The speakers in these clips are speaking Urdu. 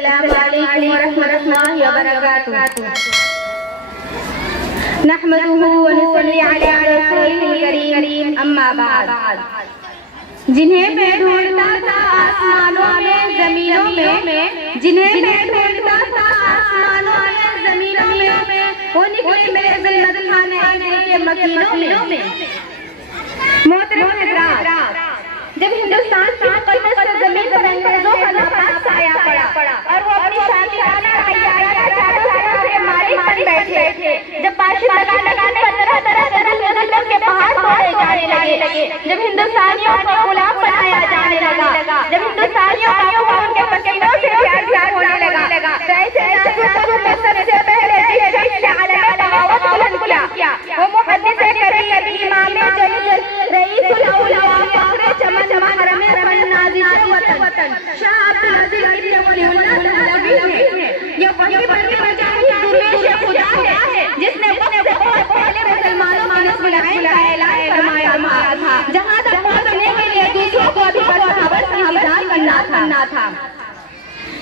السلام علیکم ورحمۃ اللہ وبرکاتہ نحمده ونصلی علی رسولہ الکریم اما بعد جنہیں میں ڈھونڈتا تھا آسمانوں میں زمینوں میں جنہیں میں ڈھونڈتا تھا آسمانوں میں زمینوں میں وہ نکلے میرے ظلمت کھانے کے مکینوں میں محترم حضرات جب ہندوستان کی مقدس سرزمین پر انگریزوں کا ناپاک سایہ پڑا اور وہ اپنی شاکرانہ عیارانہ چادوں سے مالک بن بیٹھے جب بادشاہ لگانے 15 طرح سے ظلم کے پہاڑ توڑے جانے لگے جب ہندوستانیوں کو غلام بنایا جانے لگا جب ہندوستانیوں کا خون ان کے پسینوں سے پیار ہونے لگا تو ایسے نازک میں سب سے پہلے عالم بغاوت بلند کیا وہ محدث کریم امام جلیل رئیس الاولیا فخر چمن حرم نازل وطن شاہ عبدالعزیز ابن اللہ دہلوی ہیں یہ وہی بنی بجائی درویش خدا ہے جس نے وقت سے بہت پہلے مسلمانوں کی نصب العین کا اعلان فرمایا تھا جہاں تک پہنچنے کے لیے دوسروں کو بھی صحابت کی انتظار کرنا تھا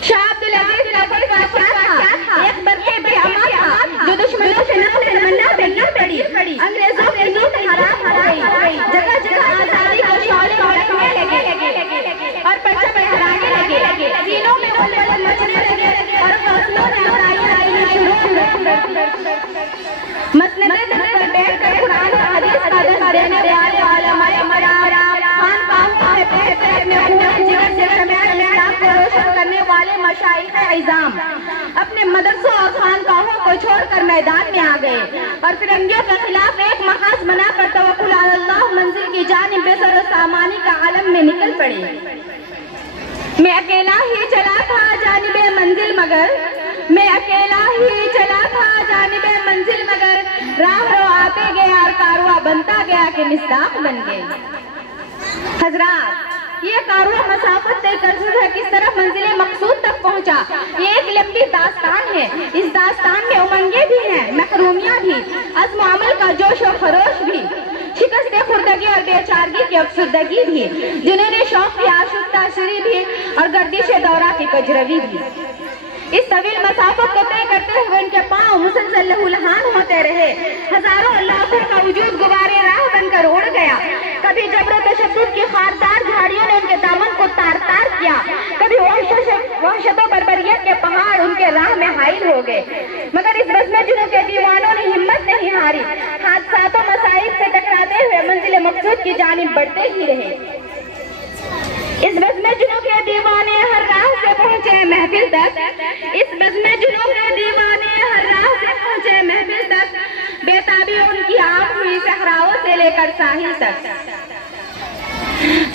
شاہ عبدالعزیز نبی کا کیا تھا ایک برقع بیعمہ تھا جو دشمنوں سے نقل تمنا پڑی انگریزوں کی نیند حرام ہو گئی جگہ جگہ آزادی کو شعلے لگنے لگے اور پرچم لہرانے لگے سینوں میں بلبل مچنے لگے اور حوصلوں نے افزائیاں شروع مسند پر بیٹھ کر قرآن و حدیث کا درس دینے والے علماء مرام خانقاہوں میں پیٹ میں جگر سے سمیت اسلام کو روشن کرنے والے مشائخ عظام اپنے مدرسوں اور خانقاہوں کو چھوڑ کر میدان میں آ گئے اور فرنگیوں کے خلاف ایک محاذ بنا کر توکل علی اللہ منزل کی جانب بے سر و سامانی کا عالم میں نکل پڑے میں اکیلا ہی چلا تھا جانب منزل مگر میں اکیلا ہی چلا تھا جانب منزل مگر راہ رو آتے گیا اور کارواں بنتا گیا کہ مصداق بن گئے حضرات یہ کارواں مسافت طے کرتے ہوئے کس طرح منزل مقصود تک پہنچا یہ ایک لمبی داستان ہے اس داستان میں امنگیں بھی ہیں محرومیاں بھی عزم و عمل کا جوش و خروش بھی شکست خوردگی اور بیچارگی کی افسردگی بھی جنہوں نے شوق کی آشفتہ شری بھی اور گردش دورہ کی کجروی بھی اس طویل مسافت کو طے کرتے ہوئے ان کے پاؤں مسلسل لہولہان ہوتے رہے ہزاروں لاکھوں کا وجود غبارے راہ بن کر اڑ گیا کبھی جبر و تشدد کی خاردار جھاڑیوں نے ان کے دامن کو تار تار کیا کبھی وحشت و بربریت کے پہاڑ ان کے راہ میں حائل ہو گئے مگر اس بزم جنوں کے دیوانوں نے ہمت نہیں ہاری حادثات و مصائب سے ٹکراتے ہوئے منزل مقصود کی جانب بڑھتے ہی رہے اس بزم جنوں کے دیوانے ہر راہ سے پہنچے محفل تک اس بزم جنوں کے دیوانے ہر راہ سے پہنچے محفل تک بیتابی ان کی آنکھ ہوئی صحراؤں سے لے کر ساحل تک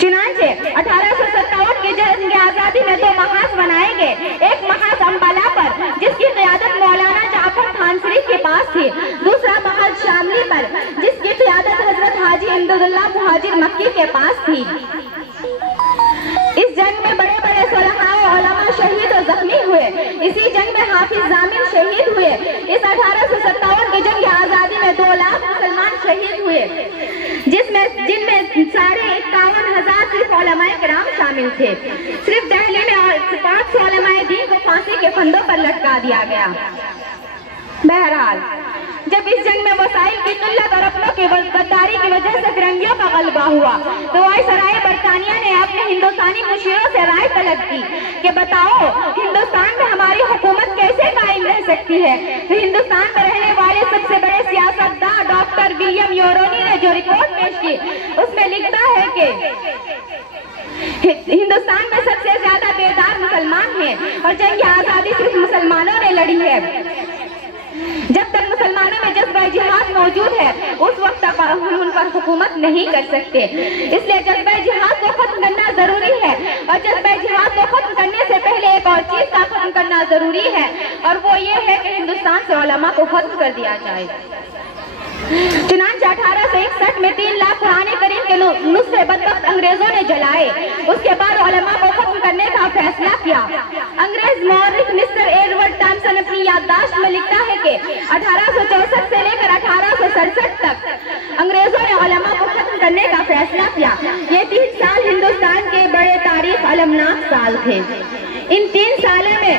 چنانچہ 1857 کی جنگ آزادی میں 2 محاذ بنائے گئے ایک محاذ امبالہ پر جس کی قیادت مولانا جعفر تھانسری کے پاس تھی دوسرا محاذ شاملی پر جس کی قیادت حضرت حاجی امداداللہ مہاجر مکی کے پاس تھی اس جنگ میں بڑے بڑے صلحاء و علماء شہید و زخمی ہوئے اسی جنگ میں حافظ ضامن شہید ہوئے اس 1857 کی جنگ آزادی میں 2 لاکھ مسلمان شہید ہوئے جن میں 51,000 صرف علماء کرام شامل تھے صرف دہلی میں 500 علماء دین کو پھانسی کے پھندوں پر لٹکا دیا گیا بہرحال جب اس جنگ میں وسائل کی قلت اور اپنوں کی غداری کی وجہ سے فرنگیوں کا غلبہ ہوا تو وائسرائے برطانیہ نے اپنے ہندوستانی مشیروں سے رائے طلب کی کہ بتاؤ ہندوستان میں ہماری حکومت کیسے قائم رہ سکتی ہے تو ہندوستان میں رہنے والے سب سے بڑے سیاستداں ڈاکٹر ولیم یورونی نے جو رپورٹ پیش کی اس میں لکھتا ہے کہ ہندوستان میں سب سے زیادہ بیدار مسلمان ہیں اور جنگ آزادی صرف مسلمانوں نے لڑی ہے جب تک مسلمانوں میں جذبہ جہاد موجود ہے اس وقت تک ہم ان پر حکومت نہیں کر سکتے اس لیے جذبہ جہاد کو ختم کرنا ضروری ہے اور جذبہ جہاد کو ختم کرنے سے پہلے ایک اور چیز کا ختم کرنا ضروری ہے اور وہ یہ ہے کہ ہندوستان سے علماء کو ختم کر دیا جائے چنانچہ 1861 میں 3 لاکھ قرآن کریم کے نسخے بدبخت انگریزوں نے جلائے اس کے بعد علماء کو ختم کرنے کا فیصلہ کیا انگریز مورخ مسٹر ایڈورڈ ٹامسن اپنی یادداشت میں لکھتا ہے کہ 1864 سے لے کر 1867 تک انگریزوں نے علماء کو ختم کرنے کا فیصلہ کیا یہ 3 سال ہندوستان کے بڑے تاریخ المناک سال تھے ان 3 سالوں میں